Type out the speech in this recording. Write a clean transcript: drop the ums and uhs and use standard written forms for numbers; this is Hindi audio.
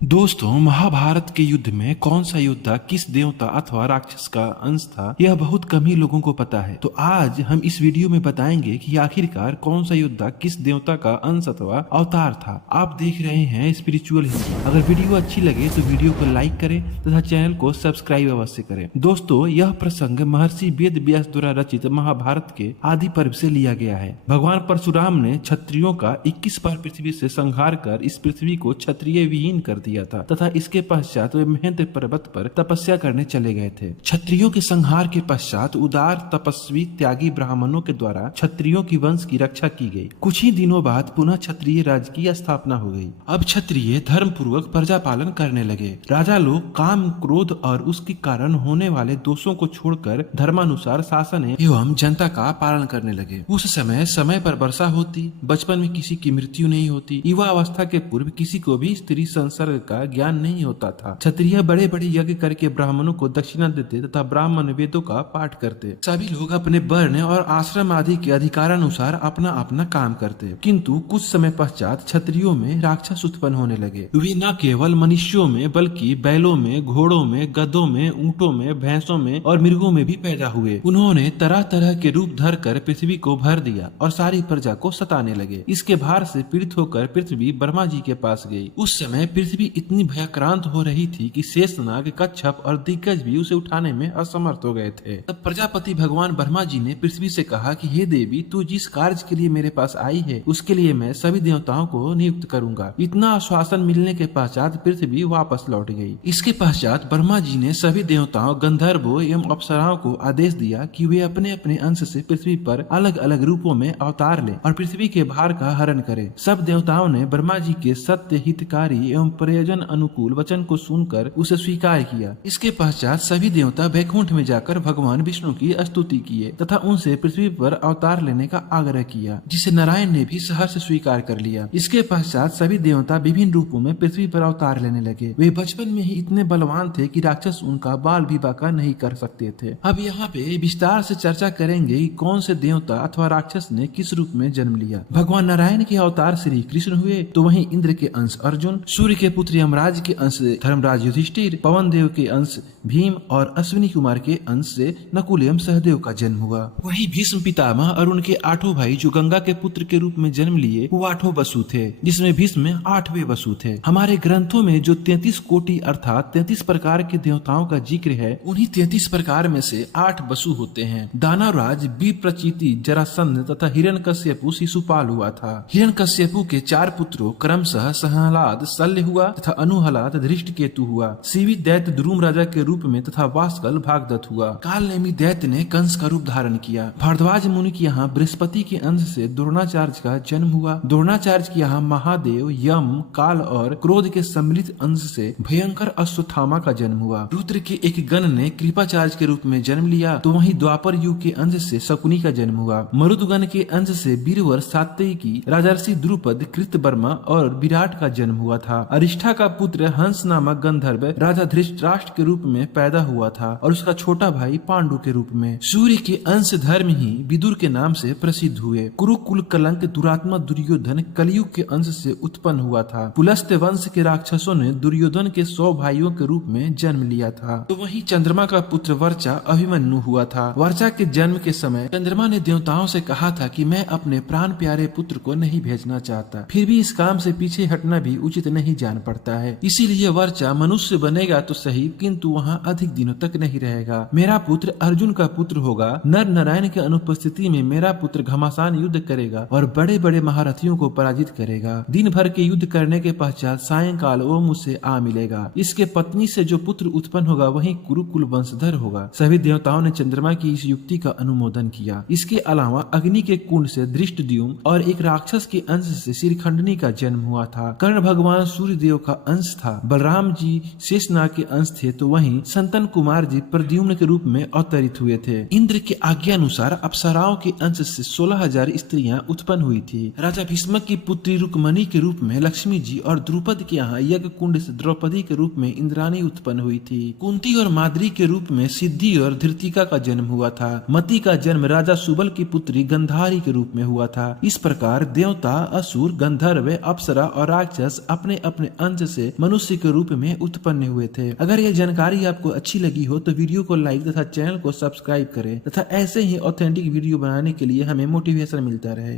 दोस्तों, महाभारत के युद्ध में कौन सा योद्धा किस देवता अथवा राक्षस का अंश था, यह बहुत कम ही लोगों को पता है। तो आज हम इस वीडियो में बताएंगे कि आखिरकार कौन सा योद्धा किस देवता का अंश अथवा अवतार था। आप देख रहे हैं स्पिरिचुअल हिस्ट्री। अगर वीडियो अच्छी लगे तो वीडियो को लाइक करें तथा चैनल को सब्सक्राइब अवश्य करें। दोस्तों, यह प्रसंग महर्षि वेद व्यास द्वारा रचित महाभारत के आदि पर्व से लिया गया है। भगवान परशुराम ने क्षत्रियों का 21 बार पृथ्वी से संहार कर इस पृथ्वी को क्षत्रिय विहीन कर दिया था तथा इसके पश्चात वे महेंद्र पर्वत पर तपस्या करने चले गए थे। क्षत्रियों के संहार के पश्चात उदार तपस्वी त्यागी ब्राह्मणों के द्वारा क्षत्रियों की वंश की रक्षा की गई। कुछ ही दिनों बाद पुनः क्षत्रिय राज्य की स्थापना हो गई। अब क्षत्रिय धर्म पूर्वक प्रजा पालन करने लगे। राजा लोग काम, क्रोध और उसके कारण होने वाले दोषों को छोड़कर धर्मानुसार शासन एवं जनता का पालन करने लगे। उस समय पर वर्षा होती, बचपन में किसी की मृत्यु नहीं होती, युवा अवस्था के पूर्व किसी को भी स्त्री संसर्ग का ज्ञान नहीं होता था। क्षत्रिय बड़े बड़े यज्ञ करके ब्राह्मणों को दक्षिणा देते तथा ब्राह्मण वेदों का पाठ करते। सभी लोग अपने वर्ण और आश्रम आदि के अधिकारानुसार अपना अपना काम करते। किंतु कुछ समय पश्चात क्षत्रियों में राक्षस उत्पन्न होने लगे। वे न केवल मनुष्यों में बल्कि बैलों में, घोड़ों में, गधों में, ऊंटों में, भैंसों में और मृगों में भी पैदा हुए। उन्होंने तरह तरह के रूप धर कर पृथ्वी को भर दिया और सारी प्रजा को सताने लगे। इसके भार से पीड़ित होकर पृथ्वी ब्रह्मा जी के पास गई। उस समय पृथ्वी इतनी भयाक्रांत हो रही थी कि शेषनाग, कच्छप और दिग्गज भी उसे उठाने में असमर्थ हो गए थे। तब प्रजापति भगवान ब्रह्मा जी ने पृथ्वी से कहा कि हे देवी, तू जिस कार्य के लिए मेरे पास आई है उसके लिए मैं सभी देवताओं को नियुक्त करूंगा। इतना आश्वासन मिलने के पश्चात पृथ्वी वापस लौट गई। इसके पश्चात ब्रह्मा जी ने सभी देवताओं, गंधर्वों एवं अप्सराओं को आदेश दिया कि वे अपने अपने अंश से पृथ्वी पर अलग अलग रूपों में अवतार ले और पृथ्वी के भार का हरण करे। सब देवताओं ने ब्रह्मा जी के सत्य, हितकारी एवं प्रयोजन अनुकूल वचन को सुनकर उसे स्वीकार किया। इसके पश्चात सभी देवता वैकुंठ में जाकर भगवान विष्णु की स्तुति किए तथा उनसे पृथ्वी पर अवतार लेने का आग्रह किया, जिसे नारायण ने भी सहर्ष स्वीकार कर लिया। इसके पश्चात सभी देवता विभिन्न रूपों में पृथ्वी पर अवतार लेने लगे। वे बचपन में ही इतने बलवान थे कि राक्षस उनका बाल विवाह का नहीं कर सकते थे। अब यहाँ पे विस्तार से चर्चा करेंगे कि कौन से देवता अथवा राक्षस ने किस रूप में जन्म लिया। भगवान नारायण के अवतार श्री कृष्ण हुए तो वहीं इंद्र के अंश अर्जुन, सूर्य के पुत्र यमराज के अंश धर्मराज युधिष्ठिर, पवन देव के अंश भीम और अश्विनी कुमार के अंश से नकुल एवं सहदेव का जन्म हुआ। वही भीष्म पितामह और उनके 8 भाई जो गंगा के पुत्र के रूप में जन्म लिए वो 8 वसु थे, जिसमें भीष्म 8वें वसु थे। हमारे ग्रंथों में जो 33 कोटि अर्थात 33 प्रकार के देवताओं का जिक्र है, उन्हीं 33 प्रकार में से 8 वसु होते हैं। दानवराज विप्रचिति, जरासंध तथा हिरण्यकश्यपु शिशुपाल हुआ था। हिरण्यकश्यपु के 4 पुत्रों क्रमशः सहलाद, शल्य हुआ तथा अनुहलाद धृष्टकेतु हुआ। शिवी दैत्य द्रुम राजा के रूप में तथा वास्कल भागदत्त हुआ। कालनेमी दैत्य ने कंस का रूप धारण किया। भारद्वाज मुनि के यहाँ बृहस्पति के अंश से द्रोणाचार्य का जन्म हुआ। द्रोणाचार्य के यहाँ महादेव, यम, काल और क्रोध के सम्मिलित अंश से भयंकर अश्वत्थामा का जन्म हुआ। रुद्र के एक गण ने कृपाचार्य के रूप में जन्म लिया तो वहीं द्वापर युग के अंश से शकुनी का जन्म हुआ। मरुदगण के अंश से वीरवर सात्यकी, राजर्षि द्रुपद, कृतवर्मा और विराट का जन्म हुआ था। अरिष्ठा का पुत्र हंस नामक गंधर्व राजा धृतराष्ट्र के रूप में पैदा हुआ था और उसका छोटा भाई पांडु के रूप में। सूर्य के अंश धर्म ही विदुर के नाम से प्रसिद्ध हुए। कुरुकुल कलंक दुरात्मा दुर्योधन कलयुग के अंश से उत्पन्न हुआ था। पुलस्त्य वंश के राक्षसों ने दुर्योधन के 100 भाइयों के रूप में जन्म लिया था। तो वहीं चंद्रमा का पुत्र वर्चा अभिमन्यु हुआ था। वर्चा के जन्म के समय चंद्रमा ने देवताओं से कहा था कि मैं अपने प्राण प्यारे पुत्र को नहीं भेजना चाहता, फिर भी इस काम से पीछे हटना भी उचित नहीं जान पड़ता है। इसीलिए वर्चा मनुष्य बनेगा तो सही, किंतु वहाँ अधिक दिनों तक नहीं रहेगा। मेरा पुत्र अर्जुन का पुत्र होगा। नर नारायण के अनुपस्थिति में मेरा पुत्र घमासान युद्ध करेगा और बड़े बड़े महारथियों को पराजित करेगा। दिन भर के युद्ध करने के पश्चात सायंकाल वो मुझसे आ मिलेगा। इसके पत्नी से जो पुत्र उत्पन्न होगा वही कुरुकुल वंशधर होगा। सभी देवताओं ने चंद्रमा की इस युक्ति का अनुमोदन किया। इसके अलावा अग्नि के कुंड से धृष्टद्युम्न और एक राक्षस के अंश से श्रीखंडनी का जन्म हुआ था। कर्ण भगवान सूर्य देव का अंश था। बलराम जी शेषनाग के अंश थे तो वहीं संतन कुमार जी प्रद्युम्न के रूप में अवतरित हुए थे। इंद्र के आज्ञा अनुसार अप्सराओं के अंश से 16,000 स्त्रियां उत्पन्न हुई थी। राजा भीष्म की पुत्री रुक्मणी के रूप में लक्ष्मी जी और द्रुपद के यहाँ यज्ञ कुंड से द्रौपदी के रूप में इंद्राणी उत्पन्न हुई थी। कुंती और माद्री के रूप में सिद्धि और धृतिका का जन्म हुआ था। मति का जन्म राजा सुबल की पुत्री गंधारी के रूप में हुआ था। इस प्रकार देवता, असुर, गंधर्व, अप्सरा और राक्षस अपने अपने अंश से मनुष्य के रूप में उत्पन्न हुए थे। अगर यह जानकारी आपको अच्छी लगी हो तो वीडियो को लाइक तथा चैनल को सब्सक्राइब करें तथा ऐसे ही ऑथेंटिक वीडियो बनाने के लिए हमें मोटिवेशन मिलता रहे।